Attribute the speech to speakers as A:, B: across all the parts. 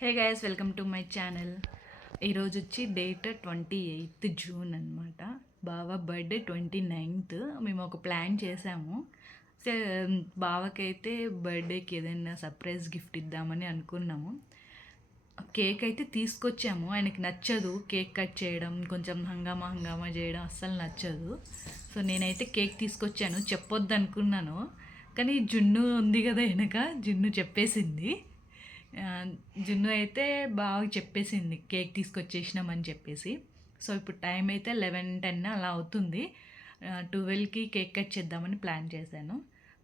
A: Hey guys welcome to my channel ఈరోజు వచ్చి date twenty eighth June అనమాట బావ బర్త్డే ట్వంటీ నైన్త్ మేము ఒక ప్లాన్ చేసాము. సో బావకైతే బర్త్డేకి ఏదైనా సర్ప్రైజ్ గిఫ్ట్ ఇద్దామని అనుకున్నాము. కేక్ అయితే తీసుకొచ్చాము. ఆయనకి నచ్చదు కేక్ కట్ చేయడం కొంచెం హంగామా హంగామా చేయడం అస్సలు నచ్చదు. సో నేనైతే కేక్ తీసుకొచ్చాను. చెప్పొద్దు అనుకున్నాను కానీ జున్ను ఉంది కదా వెనక జున్ను చెప్పేసింది. జున్ను అయితే బాగా చెప్పేసింది కేక్ తీసుకొచ్చేసినామని చెప్పేసి. సో ఇప్పుడు టైం అయితే లెవెన్ టెన్ అలా అవుతుంది. ట్వెల్వ్కి కేక్ కట్ చేద్దామని ప్లాన్ చేశాను.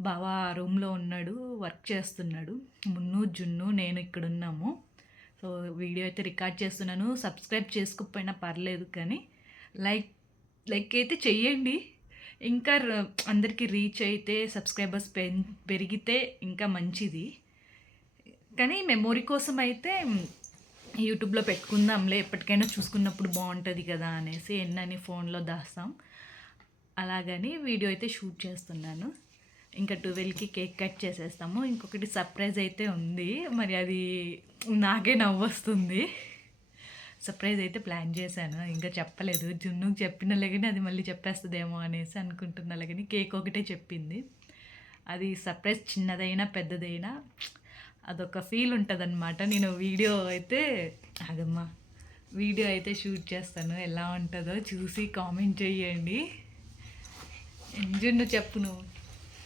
A: బావ ఆ రూమ్లో ఉన్నాడు వర్క్ చేస్తున్నాడు. మున్ను జున్ను నేను ఇక్కడ ఉన్నాము సో వీడియో అయితే రికార్డ్ చేస్తున్నాను. సబ్స్క్రైబ్ చేసుకోకపోయినా పర్లేదు కానీ లైక్ లైక్ అయితే చెయ్యండి. ఇంకా అందరికీ రీచ్ అయితే సబ్స్క్రైబర్స్ పెరిగితే ఇంకా మంచిది. కానీ మెమొరీ కోసం అయితే యూట్యూబ్లో పెట్టుకుందాంలే ఎప్పటికైనా చూసుకున్నప్పుడు బాగుంటుంది కదా అనేసి ఎన్నని ఫోన్లో దాస్తాం. అలాగని వీడియో అయితే షూట్ చేస్తున్నాను. ఇంకా ట్వెల్వ్కి కేక్ కట్ చేసేస్తాము. ఇంకొకటి సర్ప్రైజ్ అయితే ఉంది. మరి అది నాకే నవ్వొస్తుంది. సర్ప్రైజ్ అయితే ప్లాన్ చేశాను. ఇంకా చెప్పలేదు. జున్నుకు చెప్పినలే కానీ అది మళ్ళీ చెప్పేస్తుందేమో అనేసి అనుకుంటున్నా కానీ కేక్ ఒకటే చెప్పింది. అది సర్ప్రైజ్ చిన్నదైనా పెద్దదైనా అదొక ఫీల్ ఉంటుంది నేను వీడియో అయితే అదమ్మా వీడియో అయితే షూట్ చేస్తాను. ఎలా ఉంటుందో చూసి కామెంట్ చేయండి జున్ను చెప్పు నువ్వు.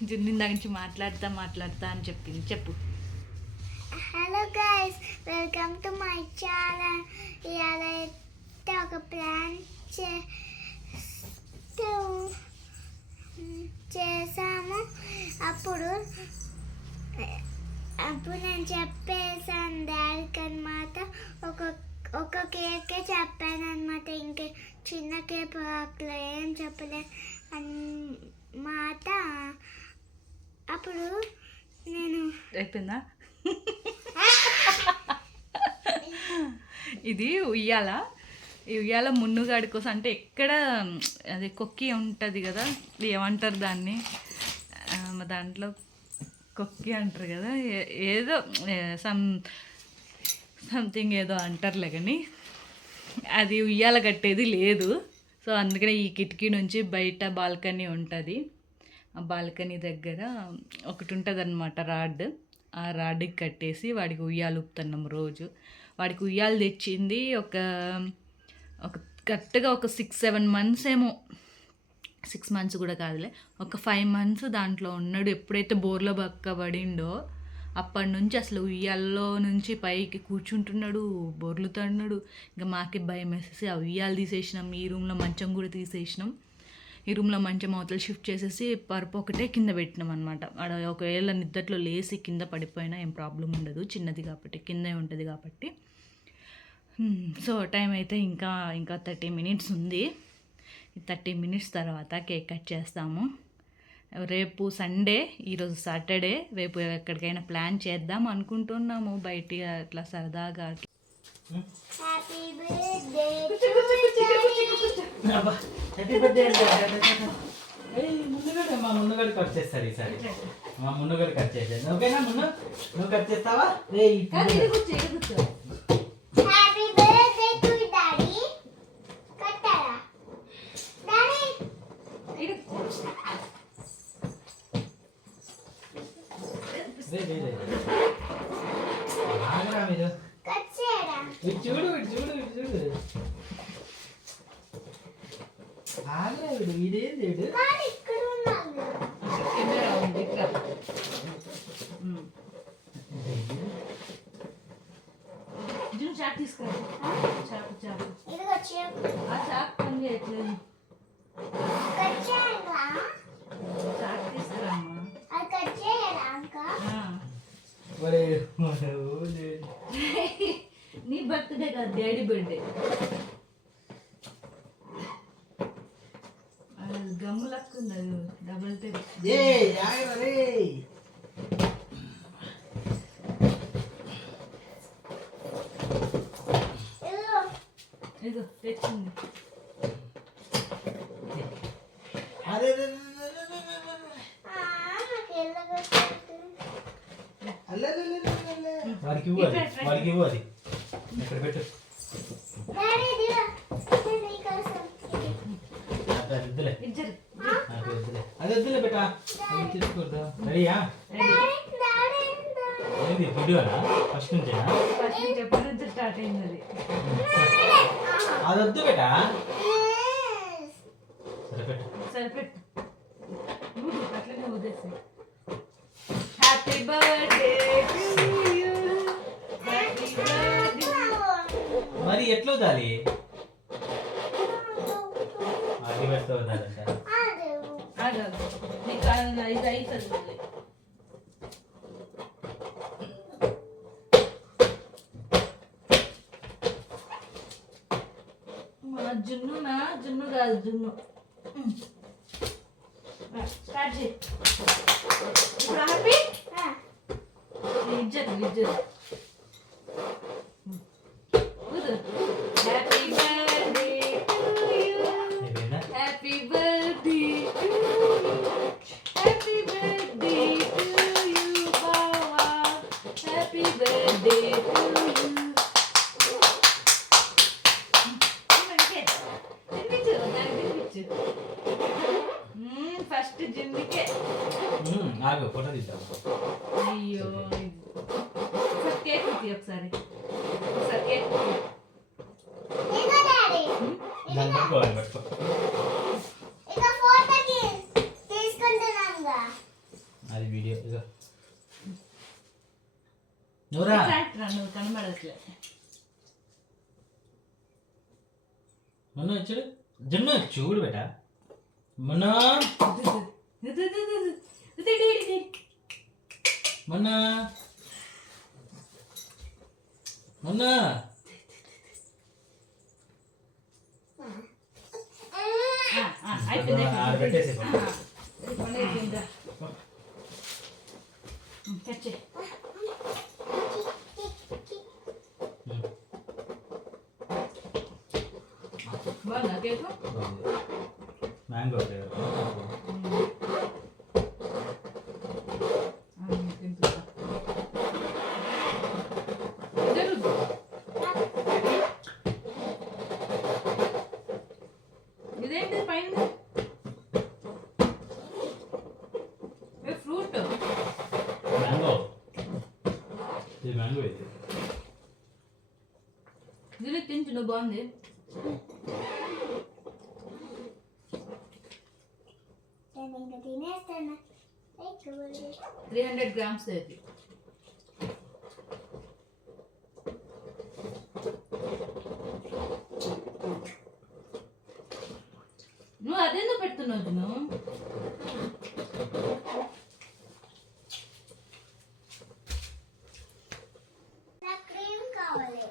A: జున్ను ఇందాక నుంచి మాట్లాడతా మాట్లాడతా అని చెప్పింది. చెప్పు.
B: Hello guys welcome to my channel ఇవాళ అయితే ఒక ప్లాన్ చేసాము. అప్పుడు అప్పుడు నేను చెప్పేసాను డాడీకి అనమాట ఒక ఒక కేకే చెప్పాను అనమాట ఇంక చిన్న కేక్ అట్లా ఏం చెప్పలేదు అన్నమాట. అప్పుడు నేను
A: అయిపోయిందా? ఇది ఉయ్యాల. ఈ ఉయ్యాల మున్నుగాడి కోసం అంటే ఎక్కడ అది కొక్కి ఉంటుంది కదా ఏమంటారు దాన్ని? దాంట్లో కొక్కి అంటారు కదా ఏ- ఏదో సమ్ సంథింగ్ ఏదో అంటారులే కానీ అది ఉయ్యాల కట్టేది లేదు. సో అందుకనే ఈ కిటికీ నుంచి బయట బాల్కనీ ఉంటుంది. ఆ బాల్కనీ దగ్గర ఒకటి ఉంటుంది అనమాట రాడ్. ఆ రాడ్కి కట్టేసి వాడికి ఉయ్యాలు ఊపుతున్నాం రోజు. వాడికి ఉయ్యాలు తెచ్చింది ఒక ఒక కరెక్ట్గా ఒక సిక్స్ సెవెన్ మంత్స్ ఏమో. సిక్స్ మంత్స్ కూడా కాదులే. ఒక ఫైవ్ మంత్స్ దాంట్లో ఉన్నాడు. ఎప్పుడైతే బోర్లో బక్క పడిండో అప్పటి నుంచి అసలు ఉయ్యాల్లో నుంచి పైకి కూర్చుంటున్నాడు బొర్లుతున్నాడు ఇంకా మాకే భయం వేసేసి ఆ ఉయ్యాలు తీసేసినాం. ఈ రూమ్లో మంచం కూడా తీసేసినాం. ఈ రూమ్లో మంచం అవతలు షిఫ్ట్ చేసేసి పరుపు ఒకటే కింద పెట్టినాం అనమాట ఆడ ఒకవేళ నిద్దట్లో లేసి కింద పడిపోయినా ఏం ప్రాబ్లం ఉండదు. చిన్నది కాబట్టి కిందే ఉంటుంది కాబట్టి. సో టైం అయితే ఇంకా ఇంకా థర్టీ మినిట్స్ ఉంది. థర్టీ మినిట్స్ తర్వాత కేక్ కట్ చేస్తాము. రేపు సండే ఈరోజు సాటర్డే రేపు ఎక్కడికైనా ప్లాన్ చేద్దాం అనుకుంటున్నాము బయట అట్లా సరదాగా.
C: మా కట్ చేస్తారు ఈసారి మా కట్ చేశారు ఓకేనా ముందు నువ్వు కట్ చేస్తావా ఏయ్, ముందుగా.
B: హ్యాపీ బర్త్డే టు డాడీ కట్టారా డాడీ
C: రే, రే, రే. ఆగరా మీరు
B: కట్ చేయరా
C: ఇటు చూడు ఇటు చూడు ఇటు చూడు ఆగరా వీడు వీడేం లేడు
B: డాడీ ఇక్కడ ఉన్నాను
A: కెమెరా ఉంది ఇట్లా హ్మ్. జున్ను చాక్ తీసుకురా చాకు చాకు
B: ఇదిగో చెప్పు
A: ఆ చాక్ పని చేయట్లేదు
B: కట్ చేయండిరా
A: చాక్ తీసుకురామ్మా
B: అది కట్ చేయరా ఇంకా
A: ఆ.
C: మరి మరి ఓ లేడు.
A: నీ బర్త్డే కాదు డాడీ బర్త్డే. గమ్ము లక్కుంది డబుల్ టేప్ ఇదో తెచ్చింది.
C: అరే, అల్లే. వాడికి ఇవ్వు అది. వాడికి ఇవ్వు అది. ఇక్కడ పెట్టు. వద్దులే. అది వద్దులే. బేటా. అది తీసుకుంటా రెడీయా? ఏంది వీడియోనా ఫస్ట్ నుంచేనా
A: స్టార్ట్ అయింది అది?
C: వద్దు బేటా. సరే పెట్టు.
A: అట్లనే వదిలేసి హ్యాపీ బర్త్డే
C: ఎట్లా వదాలి అది పెడితే వదాలంట
A: జున్ను నా జున్ను కాదు జున్ను. స్టార్ట్ చేయి. ఇప్పుడు హ్యాపీ ఇజ్జత్ ఇజ్జత్
C: దాన్ని పట్టుకోవాలి పట్టుకో. అది వీడియో ఇదో నువ్వురా.
A: నువ్వు కనబడట్లే.
C: మొన్న చూడు జున్ను చూడు బేటా. మొన్న. మొన్న. మొన్న
A: అయిపోయింది
C: ఆడ పెట్టేసి
A: బాగుందా కేకు
C: మ్యాంగో
A: జరుగు ఇదేంటి పైన ఫ్రూట్
C: మ్యాంగో ఇది మ్యాంగో ఇది
A: నువ్వు బాగుంది త్రీ హండ్రెడ్ గ్రామ్స్ అది నువ్వు అదేందుకు పెడుతున్నావు నువ్వు
B: నాకు క్రీమ్ కావాలి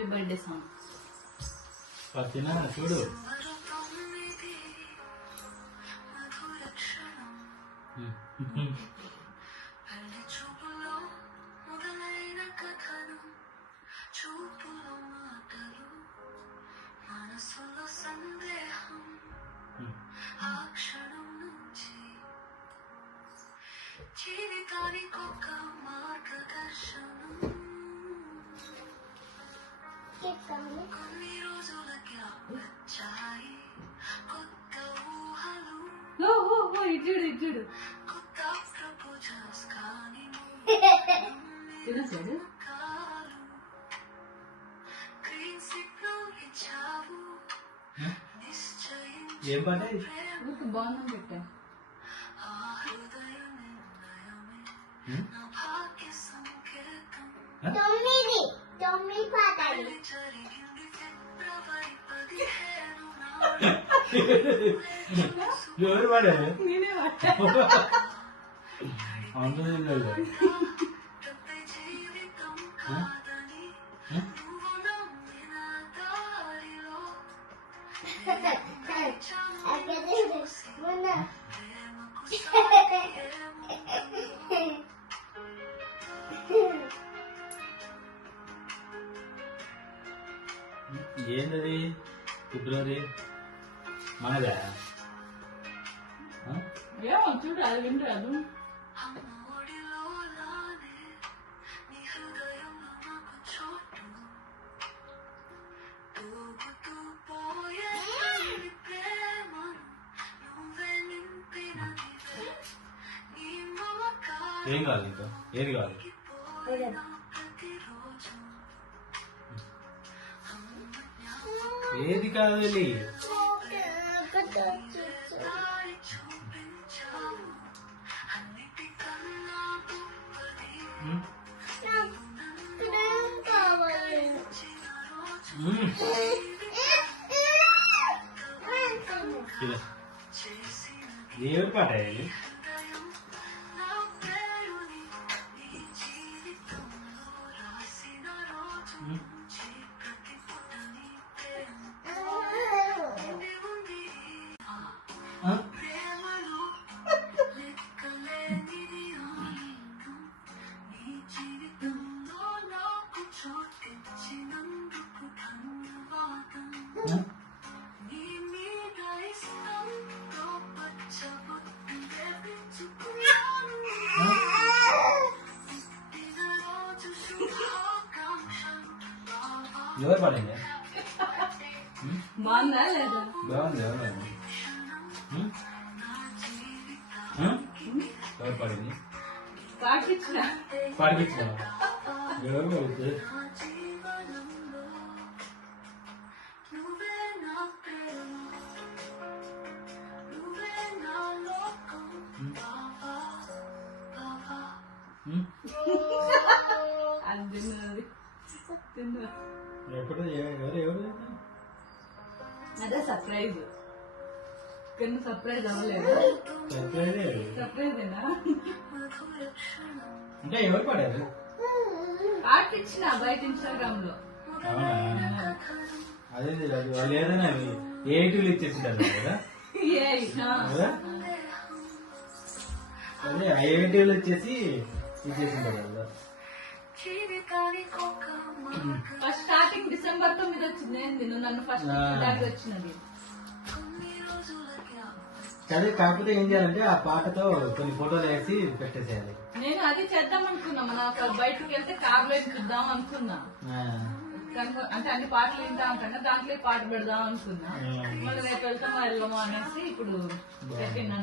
A: హ్యాపీ బర్త్డే సాంగ్
C: పత్తిన చూడు ఉమ్.
D: పెళ్ళి
A: ఓ ఓ ఓ ఇచ్చుడు ఇచ్చుడు
D: కొత్త ప్రపోజల్స్ కానీ
A: తినేసాడు
D: కాలు గ్రీన్ సిగ్నల్ ఇచ్చావు నిశ్చయించు
C: ఏం పాట ఇది?
A: ఊరికి బాగుందని పెట్టా
D: ఆ హృదయ నిర్ణయమే
C: ఉమ్?
D: నా భాగ్య సంకేతం
B: తొమ్మిది తొమ్మిది పాతాలు
D: పెళ్లి జరిగింది ఫిబ్రవరి పదిహేను నాడు
C: ఎవరు పాడారు
A: నేనే
C: అందరూ
D: డబ్బే జీవితం
C: ఏంటది ఫిబ్రవరి మనదా ఆ?
A: ఏమో చూడు అది వింటారు
D: అమ్మఒడిలో లానే నీ హృదయంలో నాకు చోటు తూగుతూ
C: ఉమ్. ఇలా. దేవుడి పాట ఎవరు పాడింది
A: బాగుందా లేదా
C: బాగుంది ఎవరు ఉమ్? ఉమ్? ఎవరు పాడింది
A: పాటించిన
C: పాడిపించిన ఎవరు పాడితే
D: నా జీవనంలో నువ్వే నా ప్రేమ
C: ఎప్పుడు ఎ- ఎవరు ఎవరు?
A: అదే సర్ప్రైజ్ కానీ సర్ప్రైజ్ అవ్వలేదు.
C: చెప్పలేదే.
A: సర్ప్రైజేనా
D: మధుర క్షణం
C: అంటే ఎవరు పాడారు?
A: పాటించిన బయట ఇన్స్టాగ్రామ్లో
C: అవునా? అదే వాళ్ళు ఏదైనా ఇచ్చేసింటారు కదా?
A: ఏ ఆ.
C: కదా? అదే ఐఐటీలు వచ్చేసి ఇచ్చేసింటారు కదా.
D: మార్గం
A: ఫస్ట్ స్టార్టింగ్ డిసెంబర్ తొమ్మిది వచ్చింది నువ్వు నన్ను ఫస్ట్. దాకా వచ్చినది.
C: అదే కాకపోతే ఏం చేయాలంటే ఆ పాటతో కొన్ని ఫోటోలు వేసి పెట్టేసేయాలి.
A: నేను అది చేద్దాం అనుకున్నా మన బయటకు వెళ్తే కార్లో చూద్దాం అనుకున్నా అంటే అన్ని పాటలు వింటాం కన్నా దాంట్లో పాట పెడదాం అనుకున్నా. మళ్ళీ రేపు వెళ్తామా వెళ్ళమో అనేసి ఇప్పుడు పెట్టింది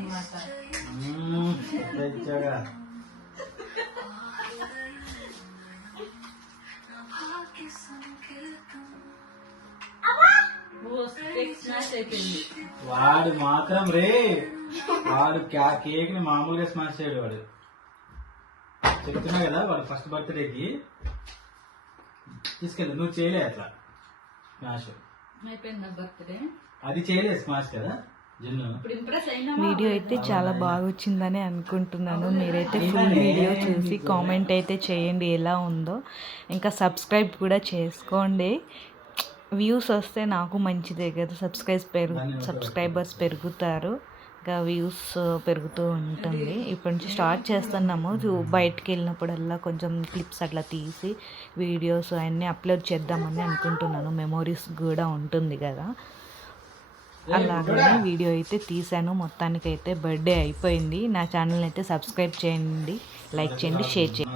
C: వాడు మాత్రం రే. వాడు కేక్ని మామూలుగా స్మాష్ చేయడు వాడు. చెప్తున్నా కదా వాడు ఫస్ట్ బర్త్డేకి తీసుకెళ్ళి నువ్వు చేయలే అట్లా. స్మాష్.
A: అయిపోయింది బర్త్డే
C: అది చేయలే స్మాష్ కదా. జున్ను.
A: ఇప్పుడు ఇంప్రెస్ అయినా
E: వీడియో అయితే చాలా బాగా వచ్చిందని అనుకుంటున్నాను మీరైతే ఫుల్ వీడియో చూసి కామెంట్ అయితే చేయండి ఎలా ఉందో. ఇంకా సబ్స్క్రైబ్ కూడా చేసుకోండి. వ్యూస్ వస్తే నాకు మంచిదే కదా. సబ్స్క్రైబ్ పెరుగు సబ్స్క్రైబర్స్ పెరుగుతారు. ఇంకా వ్యూస్ పెరుగుతూ ఉంటుంది. ఇప్పటి నుంచి స్టార్ట్ చేస్తున్నాము. బయటికి వెళ్ళినప్పుడల్లా కొంచెం క్లిప్స్ అట్లా తీసి వీడియోస్ అన్నీ అప్లోడ్ చేద్దామని అనుకుంటున్నాను. మెమోరీస్ కూడా ఉంటుంది కదా. అలాగే వీడియో అయితే తీసాను మొత్తానికైతే బర్త్డే అయిపోయింది. నా ఛానల్ అయితే సబ్స్క్రైబ్ చేయండి లైక్ చేయండి షేర్ చేయండి.